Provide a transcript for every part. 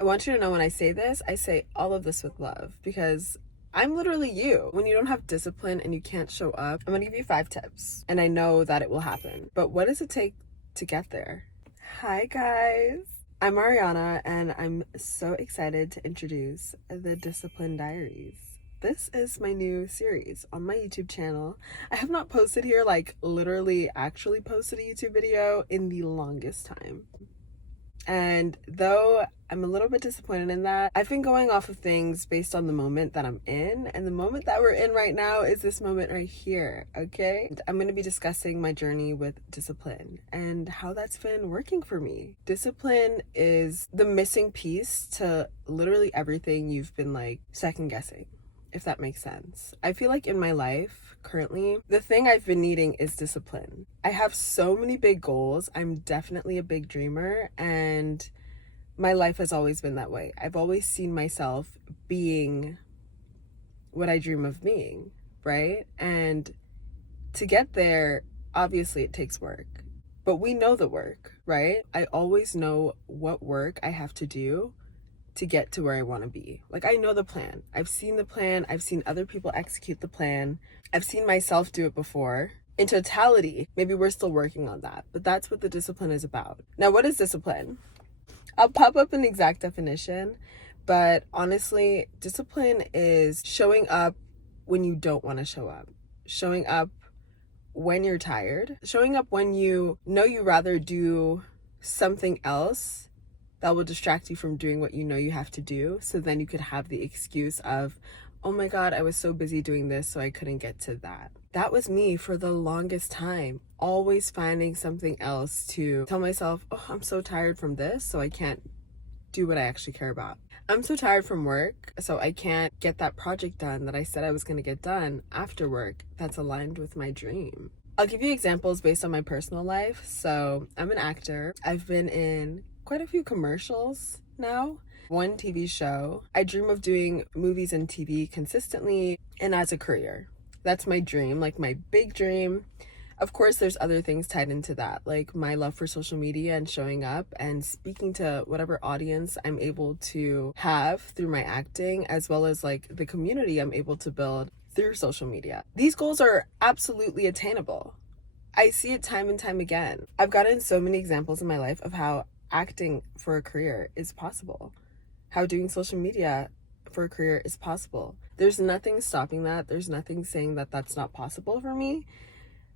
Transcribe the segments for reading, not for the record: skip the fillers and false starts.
I want you to know when I say this, I say all of this with love because I'm literally you. When you don't have discipline and you can't show up, I'm gonna give you 5 tips and I know that it will happen. But what does it take to get there? Hi guys. I'm Ariana and I'm so excited to introduce the Discipline Diaries. This is my new series on my YouTube channel. I have not posted here, like literally actually posted a YouTube video in the longest time. And though I'm a little bit disappointed in that, I've been going off of things based on the moment that I'm in. And the moment that we're in right now is this moment right here, okay? I'm going to be discussing my journey with discipline and how that's been working for me. Discipline is the missing piece to literally everything you've been like second guessing, if that makes sense. I feel like in my life currently, the thing I've been needing is discipline. I have so many big goals. I'm definitely a big dreamer, and my life has always been that way. I've always seen myself being what I dream of being, right? And to get there, obviously it takes work. But we know the work, right? I always know what work I have to do to get to where I want to be. Like, I know the plan. I've seen the plan. I've seen other people execute the plan. I've seen myself do it before. In totality, maybe we're still working on that, but that's what the discipline is about. Now, what is discipline? I'll pop up an exact definition, but honestly, discipline is showing up when you don't want to show up, showing up when you're tired, showing up when you know you rather do something else that will distract you from doing what you know you have to do. So then you could have the excuse of, oh my God, I was so busy doing this, so I couldn't get to that. That was me for the longest time, always finding something else to tell myself, oh, I'm so tired from this, so I can't do what I actually care about. I'm so tired from work, so I can't get that project done that I said I was gonna get done after work that's aligned with my dream. I'll give you examples based on my personal life. So I'm an actor. I've been in quite a few commercials now, one TV show. I dream of doing movies and TV consistently and as a career. That's my dream, like my big dream. Of course, there's other things tied into that, like my love for social media and showing up and speaking to whatever audience I'm able to have through my acting, as well as like the community I'm able to build through social media. These goals are absolutely attainable. I see it time and time again. I've gotten so many examples in my life of how acting for a career is possible, how doing social media for a career is possible. There's nothing stopping that. There's nothing saying that that's not possible for me,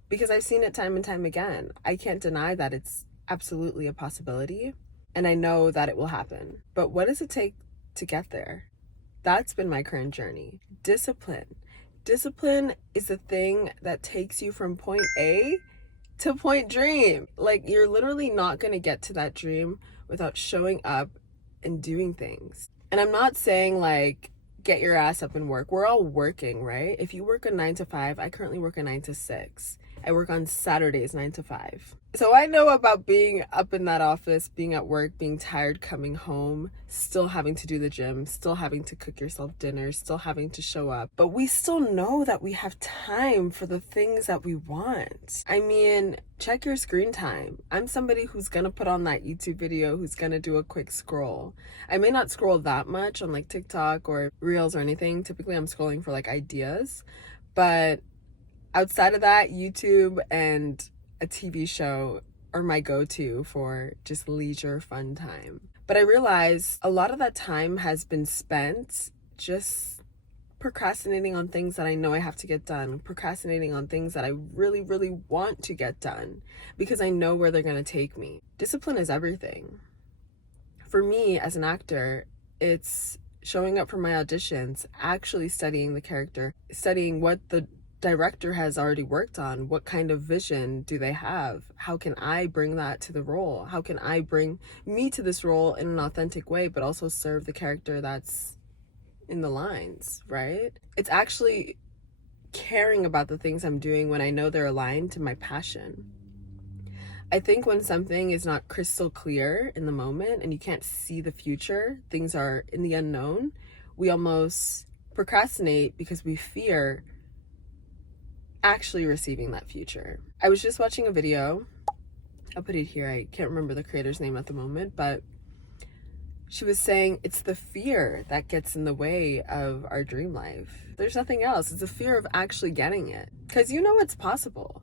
because I've seen it time and time again. I can't deny that it's absolutely a possibility, and I know that it will happen. But what does it take to get there? That's been my current journey. Discipline. Discipline is the thing that takes you from point A to point dream. Like, you're literally not going to get to that dream without showing up and doing things. And I'm not saying like get your ass up and work. We're all working, right? If you work a 9 to 5, I currently work a 9 to 6. I work on Saturdays 9 to 5. So I know about being up in that office, being at work, being tired, coming home, still having to do the gym, still having to cook yourself dinner, still having to show up. But we still know that we have time for the things that we want. I mean, check your screen time. I'm somebody who's gonna put on that YouTube video, who's gonna do a quick scroll. I may not scroll that much on like TikTok or Reels or anything. Typically I'm scrolling for like ideas, but outside of that, YouTube and a TV show are my go-to for just leisure fun time. But I realize a lot of that time has been spent just procrastinating on things that I know I have to get done, procrastinating on things that I really, really want to get done because I know where they're going to take me. Discipline is everything. For me as an actor, it's showing up for my auditions, actually studying the character, studying what the director has already worked on. What kind of vision do they have? How can I bring that to the role? How can I bring me to this role in an authentic way, but also serve the character that's in the lines, right? It's actually caring about the things I'm doing when I know they're aligned to my passion. I think when something is not crystal clear in the moment and you can't see the future, things are in the unknown, we almost procrastinate because we fear actually receiving that future. I was just watching a video. I'll put it here. I can't remember the creator's name at the moment, but She was saying it's the fear that gets in the way of our dream life. There's nothing else. It's the fear of actually getting it. Because you know it's possible.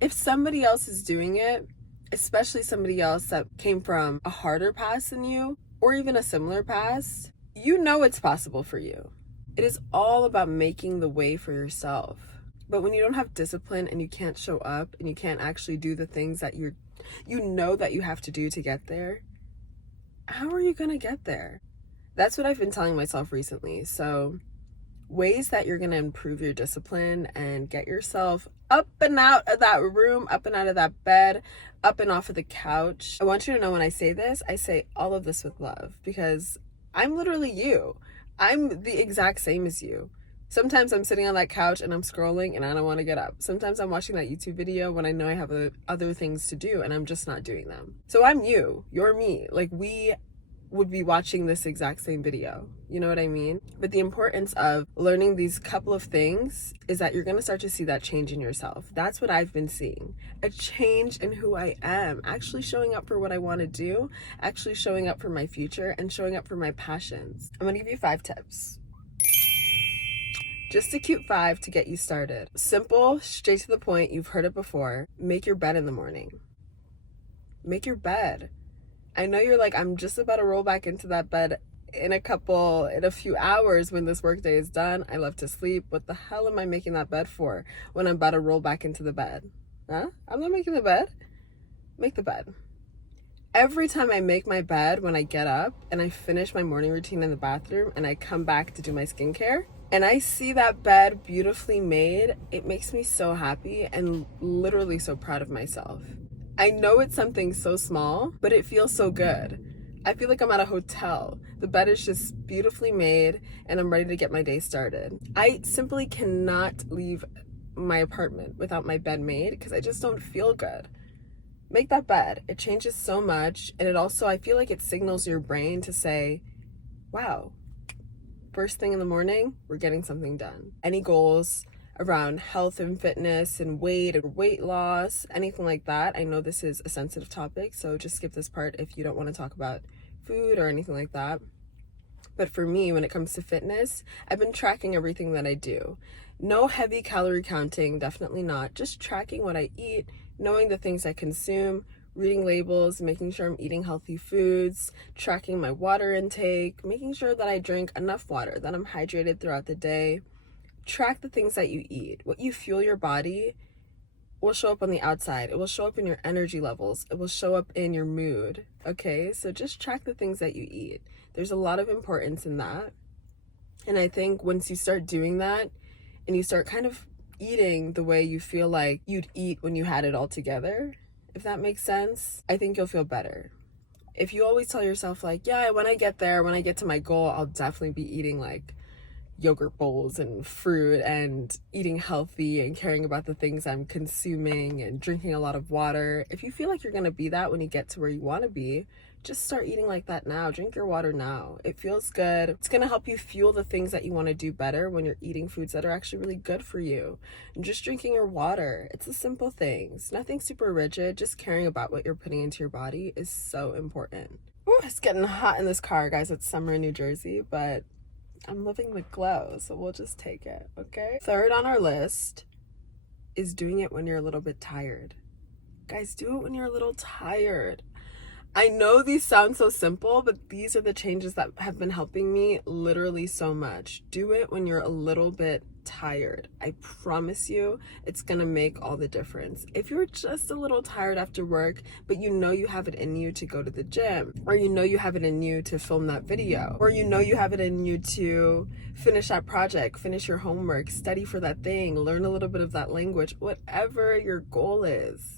If somebody else is doing it, especially somebody else that came from a harder past than you, or even a similar past, you know it's possible for you. It is all about making the way for yourself. But when you don't have discipline and you can't show up and you can't actually do the things that you know that you have to do to get there, how are you going to get there? That's what I've been telling myself recently. So ways that you're going to improve your discipline and get yourself up and out of that room, up and out of that bed, up and off of the couch. I want you to know when I say this, I say all of this with love because I'm literally you. I'm the exact same as you. Sometimes I'm sitting on that couch and I'm scrolling and I don't want to get up. Sometimes I'm watching that YouTube video when I know I have other things to do and I'm just not doing them. So I'm you, you're me. Like we would be watching this exact same video. You know what I mean? But the importance of learning these couple of things is that you're going to start to see that change in yourself. That's what I've been seeing. A change in who I am, actually showing up for what I want to do, actually showing up for my future and showing up for my passions. I'm going to give you 5 tips. Just a cute 5 to get you started. Simple, straight to the point, you've heard it before. Make your bed in the morning. Make your bed. I know you're like, I'm just about to roll back into that bed in a few hours when this workday is done. I love to sleep. What the hell am I making that bed for when I'm about to roll back into the bed? Huh? I'm not making the bed. Make the bed. Every time I make my bed, when I get up and I finish my morning routine in the bathroom and I come back to do my skincare, and I see that bed beautifully made, it makes me so happy and literally so proud of myself. I know it's something so small, but it feels so good. I feel like I'm at a hotel. The bed is just beautifully made and I'm ready to get my day started. I simply cannot leave my apartment without my bed made because I just don't feel good. Make that bed. It changes so much, and it also, I feel like it signals your brain to say, wow, first thing in the morning, we're getting something done. Any goals around health and fitness and weight or weight loss, anything like that. I know this is a sensitive topic, so just skip this part if you don't want to talk about food or anything like that. But for me, when it comes to fitness, I've been tracking everything that I do. No heavy calorie counting, definitely not. Just tracking what I eat, knowing the things I consume, reading labels, making sure I'm eating healthy foods, tracking my water intake, making sure that I drink enough water, that I'm hydrated throughout the day. Track the things that you eat. What you fuel your body will show up on the outside. It will show up in your energy levels. It will show up in your mood. Okay, so just track the things that you eat. There's a lot of importance in that. And I think once you start doing that and you start kind of eating the way you feel like you'd eat when you had it all together, if that makes sense, I think you'll feel better. If you always tell yourself like, yeah, when I get there, when I get to my goal, I'll definitely be eating like yogurt bowls and fruit and eating healthy and caring about the things I'm consuming and drinking a lot of water. If you feel like you're going to be that when you get to where you want to be, just start eating like that now. Drink your water now. It feels good. It's going to help you fuel the things that you want to do better when you're eating foods that are actually really good for you. And just drinking your water. It's the simple things. Nothing super rigid. Just caring about what you're putting into your body is so important. Ooh, it's getting hot in this car, guys. It's summer in New Jersey, but I'm living the glow, so we'll just take it, okay? Third on our list is doing it when you're a little bit tired. Guys, do it when you're a little tired. I know these sound so simple, but these are the changes that have been helping me literally so much. Do it when you're a little bit tired. I promise you, it's gonna make all the difference. If you're just a little tired after work, but you know you have it in you to go to the gym, or you know you have it in you to film that video, or you know you have it in you to finish that project, finish your homework, study for that thing, learn a little bit of that language, whatever your goal is.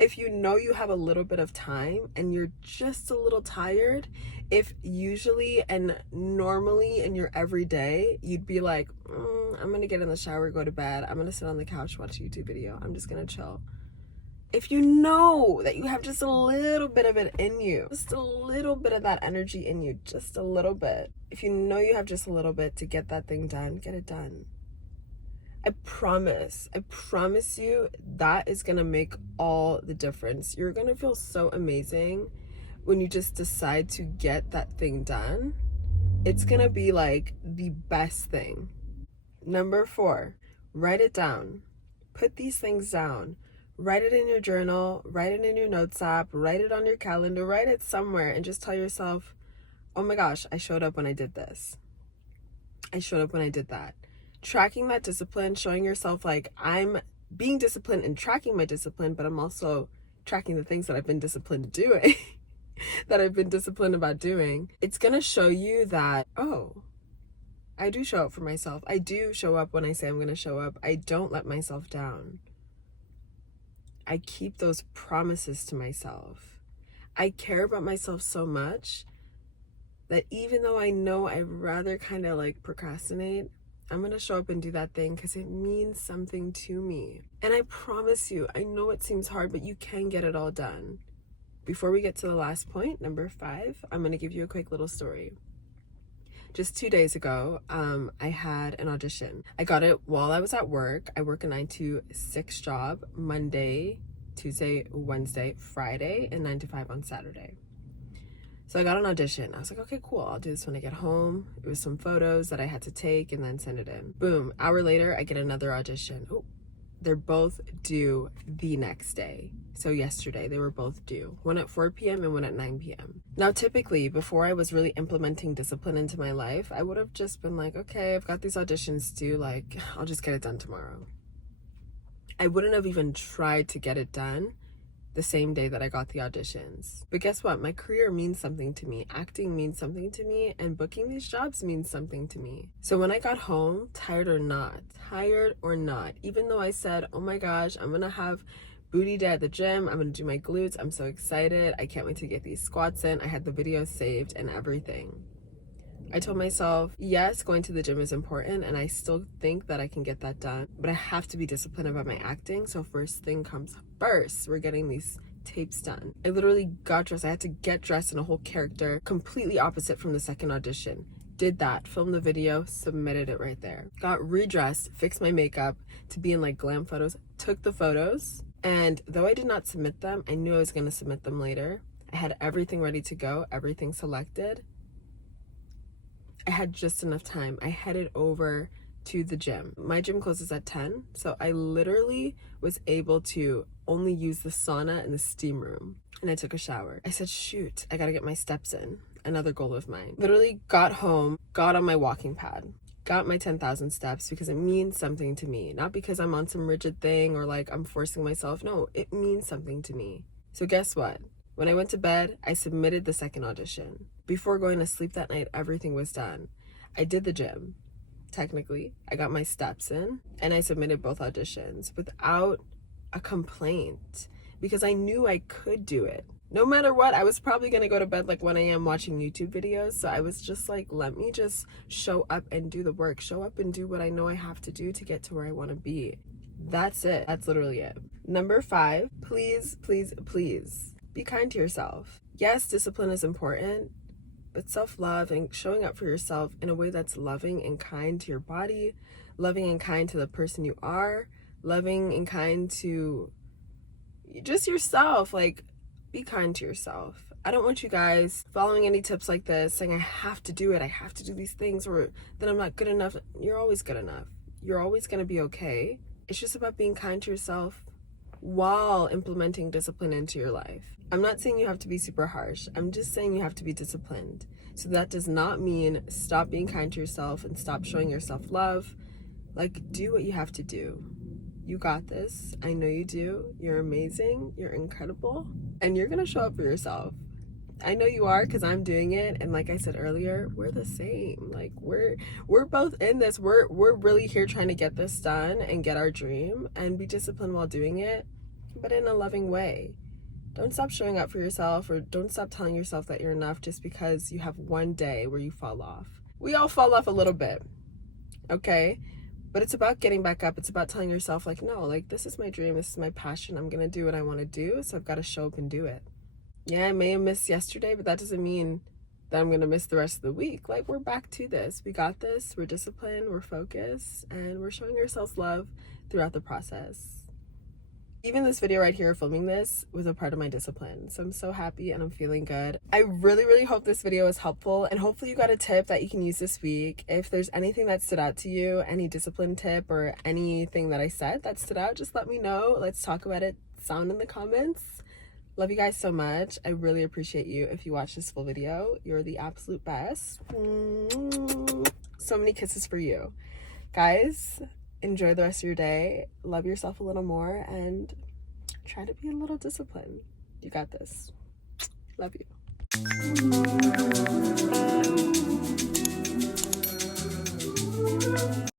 If you know you have a little bit of time and you're just a little tired, if usually and normally in your everyday, you'd be like, I'm gonna get in the shower, go to bed, I'm gonna sit on the couch, watch a YouTube video, I'm just gonna chill. If you know that you have just a little bit of it in you, just a little bit of that energy in you, just a little bit. If you know you have just a little bit to get that thing done, get it done. I promise you that is gonna make all the difference. You're gonna feel so amazing when you just decide to get that thing done, it's gonna be like the best thing. Number 4, write it down. Put these things down. Write it in your journal, write it in your notes app, write it on your calendar, write it somewhere, and just tell yourself, oh my gosh, I showed up when I did this. I showed up when I did that. Tracking that discipline, showing yourself like I'm being disciplined and tracking my discipline, but I'm also tracking the things that I've been disciplined doing, that I've been disciplined about doing. It's gonna show you that, oh, I do show up for myself. I do show up when I say I'm gonna show up. I don't let myself down. I keep those promises to myself. I care about myself so much that even though I know I'd rather kind of like procrastinate, I'm gonna show up and do that thing because it means something to me. And I promise you, I know it seems hard, but you can get it all done. Before we get to the last point, number 5, I'm gonna give you a quick little story. Just 2 days ago, I had an audition. I got it while I was at work. I work a 9 to 6 job, Monday, Tuesday, Wednesday, Friday, and 9 to 5 on Saturday. So I got an audition. I was like, okay, cool. I'll do this when I get home. It was some photos that I had to take and then send it in. Boom. Hour later, I get another audition. Oh, they're both due the next day. So yesterday, they were both due. One at 4 p.m. and one at 9 p.m. Now, typically, before I was really implementing discipline into my life, I would have just been like, okay, I've got these auditions due. Like, I'll just get it done tomorrow. I wouldn't have even tried to get it done the same day that I got the auditions. But guess what? My career means something to me. Acting means something to me, and booking these jobs means something to me. So when I got home, tired or not, even though I said, oh my gosh, I'm gonna have booty day at the gym, I'm gonna do my glutes, I'm so excited, I can't wait to get these squats in. I had the videos saved and everything. I told myself, yes, going to the gym is important, and I still think that I can get that done, but I have to be disciplined about my acting. So first thing comes first, we're getting these tapes done. I literally got dressed. I had to get dressed in a whole character, completely opposite from the second audition. Did that, filmed the video, submitted it right there. Got redressed, fixed my makeup to be in like glam photos, took the photos, and though I did not submit them, I knew I was gonna submit them later. I had everything ready to go, everything selected. I had just enough time. I headed over to the gym. My gym closes at 10, so I literally was able to only use the sauna and the steam room. And I took a shower. I said, shoot, I gotta get my steps in. Another goal of mine. Literally got home, got on my walking pad, got my 10,000 steps because it means something to me. Not because I'm on some rigid thing or like I'm forcing myself. No, it means something to me. So guess what? When I went to bed, I submitted the second audition. Before going to sleep that night, everything was done. I did the gym, technically. I got my steps in, and I submitted both auditions without a complaint because I knew I could do it. No matter what, I was probably gonna go to bed like 1 a.m. watching YouTube videos, so I was just like, let me just show up and do the work. Show up and do what I know I have to do to get to where I wanna be. That's it. That's literally it. Number 5, please, please, please. Be kind to yourself. Yes, discipline is important, but self-love and showing up for yourself in a way that's loving and kind to your body, loving and kind to the person you are, loving and kind to just yourself. Like, be kind to yourself. I don't want you guys following any tips like this, saying I have to do it, I have to do these things, or that I'm not good enough. You're always good enough. You're always gonna be okay. It's just about being kind to yourself while implementing discipline into your life. I'm not saying you have to be super harsh. I'm just saying you have to be disciplined. So that does not mean stop being kind to yourself and stop showing yourself love. Like, do what you have to do. You got this. I know you do. You're amazing. You're incredible. And you're gonna show up for yourself. I know you are because I'm doing it. And like I said earlier, we're the same. Like, we're both in this. We're really here trying to get this done and get our dream and be disciplined while doing it, but in a loving way. Don't stop showing up for yourself, or don't stop telling yourself that you're enough just because you have one day where you fall off. We all fall off a little bit, okay? But it's about getting back up. It's about telling yourself, like, no, like, this is my dream. This is my passion. I'm going to do what I want to do, so I've got to show up and do it. Yeah, I may have missed yesterday, but that doesn't mean that I'm going to miss the rest of the week. Like, we're back to this. We got this. We're disciplined. We're focused. And we're showing ourselves love throughout the process. Even this video right here, filming this, was a part of my discipline. So I'm so happy and I'm feeling good. I really, really hope this video was helpful, and hopefully you got a tip that you can use this week. If there's anything that stood out to you, any discipline tip or anything that I said that stood out, just let me know. Let's talk about it down in the comments. Love you guys so much. I really appreciate you if you watch this full video. You're the absolute best. So many kisses for you. Guys, enjoy the rest of your day. Love yourself a little more and try to be a little disciplined. You got this. Love you.